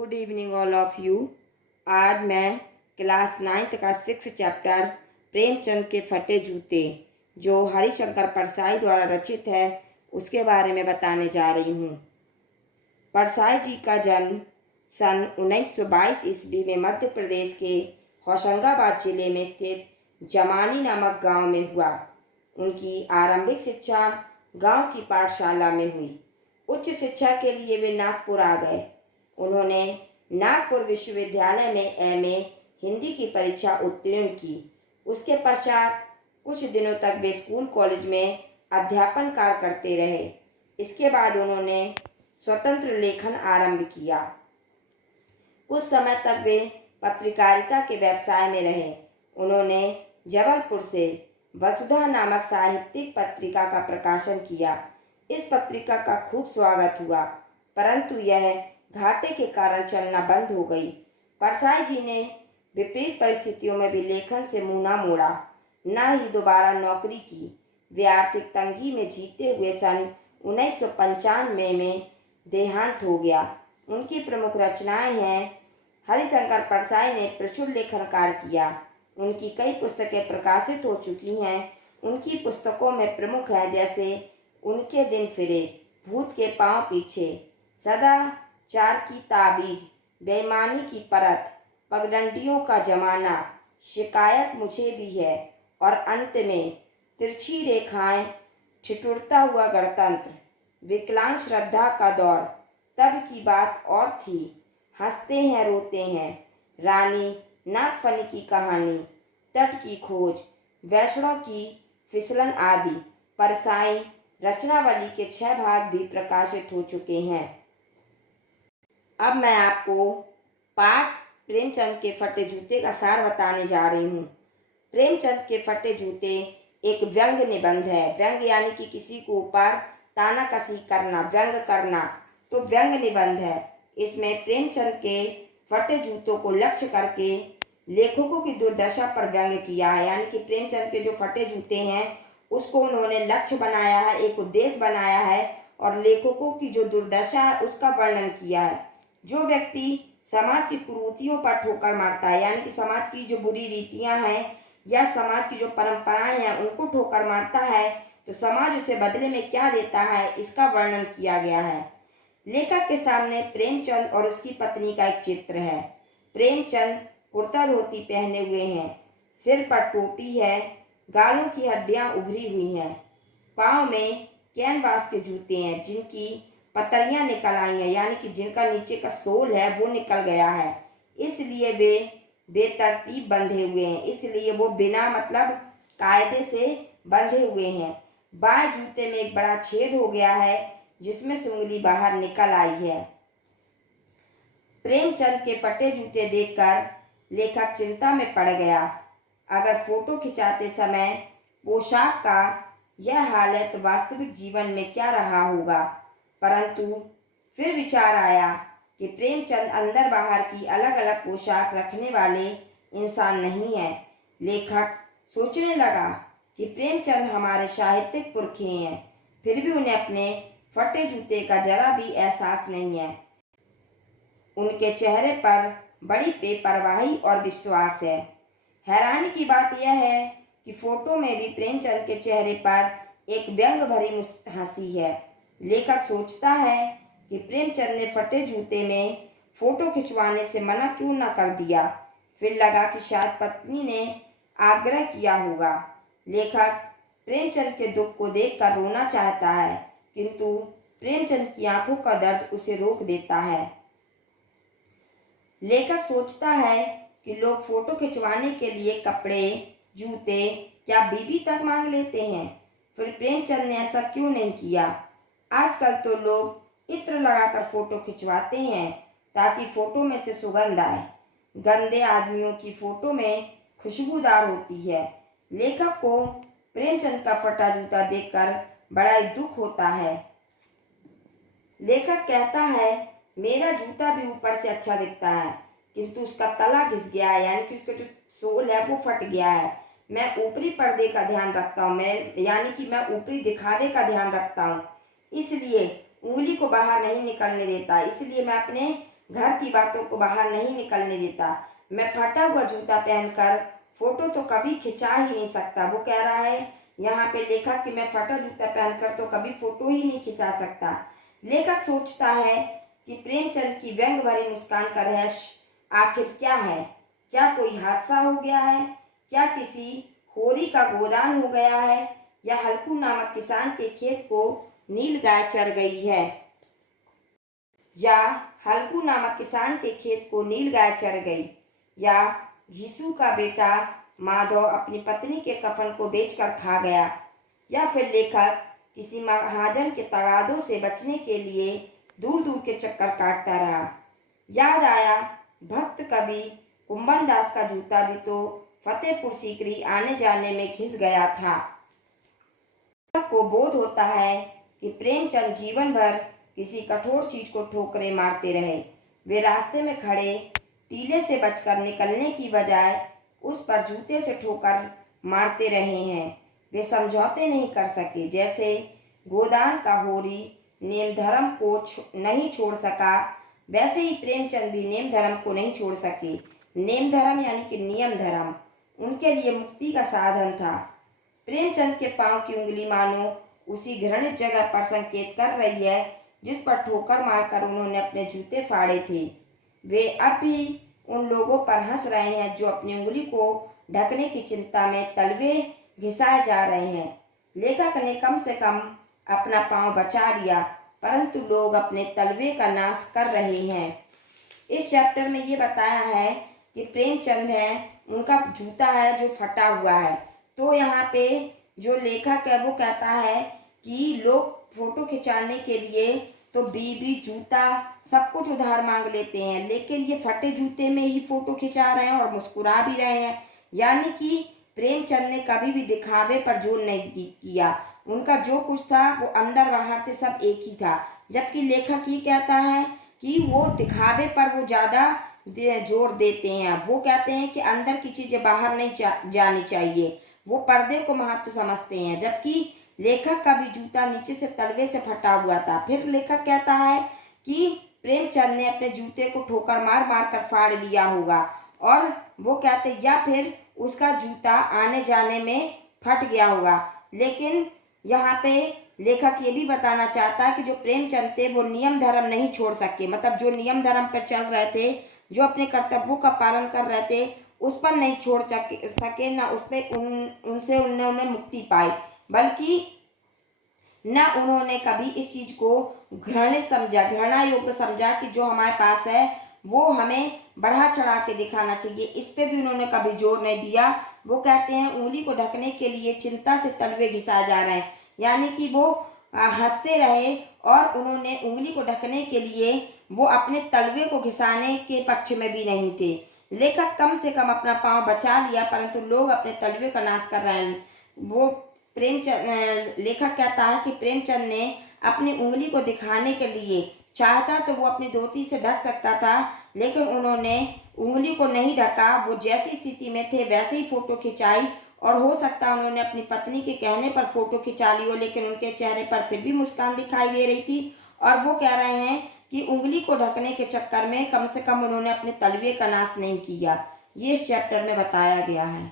Good evening all of you. आज मैं class 9th का 6 चैप्टर प्रेमचंद के फटे जूते जो हरिशंकर परसाई द्वारा रचित है उसके बारे में बताने जा रही हूँ। परसाई जी का जन्म सन 1922 ईस्वी में मध्य प्रदेश के होशंगाबाद जिले में स्थित जमानी नामक गांव में हुआ। उनकी आरंभिक शिक्षा गांव की पाठशाला में हुई। उच्च शिक्षा के लिए वे नागपुर आ गए। उन्होंने नागपुर विश्वविद्यालय में एमए हिंदी की परीक्षा उत्तीर्ण की। उसके पश्चात कुछ दिनों तक वे स्कूल कॉलेज में अध्यापन कार्य करते रहे। इसके बाद उन्होंने स्वतंत्र लेखन आरंभ किया। कुछ समय तक वे पत्रकारिता के व्यवसाय में रहे। उन्होंने जबलपुर से वसुधा नामक साहित्यिक पत्रिका का प्रकाशन किया। इस पत्रिका का खूब स्वागत हुआ, परंतु यह घाटे के कारण चलना बंद हो गई। परसाई जी ने विपरीत परिस्थितियों में भी लेखन से मुंह न मोड़ा, न ही दोबारा नौकरी की। वे आर्थिक तंगी में जीते हुए सन 1995 में देहांत हो गया। उनकी प्रमुख रचनाएं हैं। हरिशंकर परसाई ने प्रचुर लेखन कार्य किया। उनकी कई पुस्तकें प्रकाशित हो चुकी हैं। उनकी पुस्तकों में प्रमुख है जैसे उनके दिन फिरे, भूत के पांव पीछे, सदाचार की ताबीज, बेईमानी की परत, पगडंडियों का जमाना, शिकायत मुझे भी है और अंत में तिरछी रेखाएं, ठिठुरता हुआ गणतंत्र, विकलांग श्रद्धा का दौर, तब की बात और थी, हंसते हैं रोते हैं, रानी नागफनी की कहानी, तट की खोज, वैष्णव की फिसलन आदि। परसाई रचनावली के 6 भाग भी प्रकाशित हो चुके हैं। अब मैं आपको पाठ प्रेमचंद के फटे जूते का सार बताने जा रही हूँ। प्रेमचंद के फटे जूते एक व्यंग्य निबंध है। व्यंग्य यानी कि किसी को ऊपर तानाकसी करना, व्यंग करना, तो व्यंग्य निबंध है। इसमें प्रेमचंद के फटे जूतों को लक्ष्य करके लेखकों की दुर्दशा पर व्यंग्य किया है। यानी कि प्रेमचंद के जो फटे जूते हैं उसको उन्होंने लक्ष्य बनाया है, एक उद्देश्य बनाया है और लेखकों की जो दुर्दशा है उसका वर्णन किया है। जो व्यक्ति समाज की कुरीतियों पर ठोकर मारता है, यानी कि समाज की जो बुरी रीतियां हैं या समाज की जो परंपराएं हैं उनको ठोकर मारता है, तो समाज उसे बदले में क्या देता है, इसका वर्णन किया गया है। लेखक के सामने प्रेमचंद और उसकी पत्नी का एक चित्र है। प्रेमचंद कुर्ता धोती पहने हुए हैं, सिर पर टोपी है, गालों की हड्डियां उभरी हुई हैं, पाँव में कैनवास के जूते हैं जिनकी पतरियां निकल आई हैं, यानी कि जिनका नीचे का सोल है वो निकल गया है, इसलिए वे बेतरतीब बंधे हुए हैं, इसलिए वो बिना मतलब कायदे से बंधे हुए हैं। बाएं जूते में एक बड़ा छेद हो गया है जिसमें से उंगली बाहर निकल आई है। प्रेमचंद के फटे जूते देखकर लेखक चिंता में पड़ गया। अगर फोटो खिंचाते समय पोशाक का यह हाल है तो वास्तविक जीवन में क्या रहा होगा। परंतु फिर विचार आया कि प्रेमचंद अंदर बाहर की अलग अलग पोशाक रखने वाले इंसान नहीं है। लेखक सोचने लगा कि प्रेमचंद हमारे साहित्यिक पुरखे हैं, फिर भी उन्हें अपने फटे जूते का जरा भी एहसास नहीं है। उनके चेहरे पर बड़ी बेपरवाही और विश्वास है। हैरानी की बात यह है कि फोटो में भी प्रेमचंद के चेहरे पर एक व्यंग भरी हंसी है। लेखक सोचता है कि प्रेमचंद ने फटे जूते में फोटो खिंचवाने से मना क्यों न कर दिया। फिर लगा कि शायद पत्नी ने आग्रह किया होगा। लेखक प्रेमचंद के दुख को देखकर रोना चाहता है, किंतु प्रेमचंद की आंखों का दर्द उसे रोक देता है। लेखक सोचता है कि लोग फोटो खिंचवाने के लिए कपड़े, जूते, क्या बीबी तक मांग लेते हैं, फिर प्रेमचंद ने ऐसा क्यों नहीं किया। आजकल तो लोग इत्र लगाकर फोटो खिंचवाते हैं ताकि फोटो में से सुगंध आए। गंदे आदमियों की फोटो में खुशबूदार होती है। लेखक को प्रेमचंद का फटा जूता देखकर बड़ा ही दुख होता है। लेखक कहता है, मेरा जूता भी ऊपर से अच्छा दिखता है, किंतु उसका तला घिस गया है, यानी कि उसका जो सोल है वो फट गया है। मैं ऊपरी पर्दे का ध्यान रखता हूँ, यानी कि मैं ऊपरी दिखावे का ध्यान रखता हूँ, इसलिए उंगली को बाहर नहीं निकलने देता, इसलिए मैं अपने घर की बातों को बाहर नहीं निकलने देता। मैं फटा हुआ जूता पहनकर फोटो तो कभी खिंचा ही नहीं सकता। वो कह रहा है यहाँ पे लेखक कि मैं फटा जूता पहनकर तो कभी फोटो ही नहीं खिंचा सकता। लेखक सोचता है कि प्रेमचंद की व्यंग भरी मुस्कान का रहस्य आखिर क्या है। क्या कोई हादसा हो गया है? क्या किसी होरी का गोदान हो गया है? या हल्कू नामक किसान के खेत को नील गाय चर गई है? या हल्कू नामक किसान के खेत को नील गाय चर गई? या यीशु का बेटा माधव अपनी पत्नी के कफन को बेचकर खा गया? या फिर लेखक किसी महाजन के तगादों से बचने के लिए दूर दूर के चक्कर काटता रहा? याद आया भक्त कवि कुंभन दास का जूता भी तो फतेहपुर सीकरी आने जाने में घिस गया था। को बोध होता है कि प्रेमचंद जीवन भर किसी कठोर चीज को ठोकरें मारते रहे। वे रास्ते में खड़े टीले से बचकर निकलने की बजाय उस पर जूते से ठोकर मारते रहे हैं। वे समझौते नहीं कर सके। जैसे गोदान का होरी नेम धर्म को नहीं छोड़ सका, वैसे ही प्रेमचंद भी नेम धर्म को नहीं छोड़ सके। नेम धर्म यानी कि नियम धर्म उनके लिए मुक्ति का साधन था। प्रेमचंद के पांव की उंगली मानो उसी घृणित जगह पर संकेत कर रही है जिस पर ठोकर मारकर उन्होंने अपने जूते फाड़े थे। वे अब भी उन लोगों पर हंस रहे हैं जो अपनी उंगली को ढकने की चिंता में तलवे घिसाए जा रहे हैं। लेखक ने कम से कम अपना पांव बचा लिया, परंतु लोग अपने तलवे का नाश कर रहे हैं। इस चैप्टर में ये बताया है कि प्रेमचंद है, उनका जूता है जो फटा हुआ है। तो यहाँ पे जो लेखक है वो कहता है कि लोग फोटो खिंचाने के लिए तो बीबी जूता सब कुछ उधार मांग लेते हैं, लेकिन ये फटे जूते में ही फोटो खिंचा रहे हैं और मुस्कुरा भी रहे हैं। यानी कि प्रेमचंद ने कभी भी दिखावे पर जोर नहीं किया। उनका जो कुछ था वो अंदर बाहर से सब एक ही था। जबकि लेखक ये कहता है कि वो दिखावे पर वो ज़्यादा जोर देते हैं। वो कहते हैं कि अंदर की चीज़ें बाहर नहीं जानी चाहिए। वो पर्दे को महत्व समझते हैं। जबकि लेखक का भी जूता नीचे से तलवे से फटा हुआ था। फिर लेखक कहता है कि प्रेमचंद ने अपने जूते को ठोकर मार मार कर फाड़ लिया होगा, और वो कहते या फिर उसका जूता आने जाने में फट गया होगा। लेकिन यहाँ पे लेखक ये भी बताना चाहता है कि जो प्रेमचंद थे वो नियम धर्म नहीं छोड़ सके। मतलब जो नियम धर्म पर चल रहे थे, जो अपने कर्तव्यों का पालन कर रहे थे, उस पर नहीं छोड़ सके ना उस पर उनसे उन्होंने मुक्ति पाई, बल्कि न उन्होंने कभी इस चीज को घृणित समझा, घृणा योग्य समझा कि जो हमारे पास है वो हमें बढ़ा चढ़ा के दिखाना चाहिए। इस पे भी उन्होंने कभी जोर नहीं दिया। वो कहते हैं उंगली को ढकने के लिए चिंता से तलवे घिसाए जा रहे हैं, यानी कि वो हंसते रहे और उन्होंने उंगली को ढकने के लिए वो अपने तलवे को घिसाने के पक्ष में भी नहीं थे। लेखक कम से कम अपना पांव बचा लिया, परंतु लोग अपने तलवे का नाश कर रहे हैं। वो प्रेमचंद लेखक कहता है कि प्रेमचंद ने अपनी उंगली को दिखाने के लिए चाहता तो वो अपनी धोती से ढक सकता था, लेकिन उन्होंने उंगली को नहीं ढका। वो जैसी स्थिति में थे वैसे ही फोटो खिंचाई, और हो सकता है उन्होंने अपनी पत्नी के कहने पर फोटो खिंचा ली हो, लेकिन उनके चेहरे पर फिर भी मुस्कान दिखाई दे रही थी। और वो कह रहे हैं कि उंगली को ढकने के चक्कर में कम से कम उन्होंने अपने तलवे का नाश नहीं किया। ये इस चैप्टर में बताया गया है।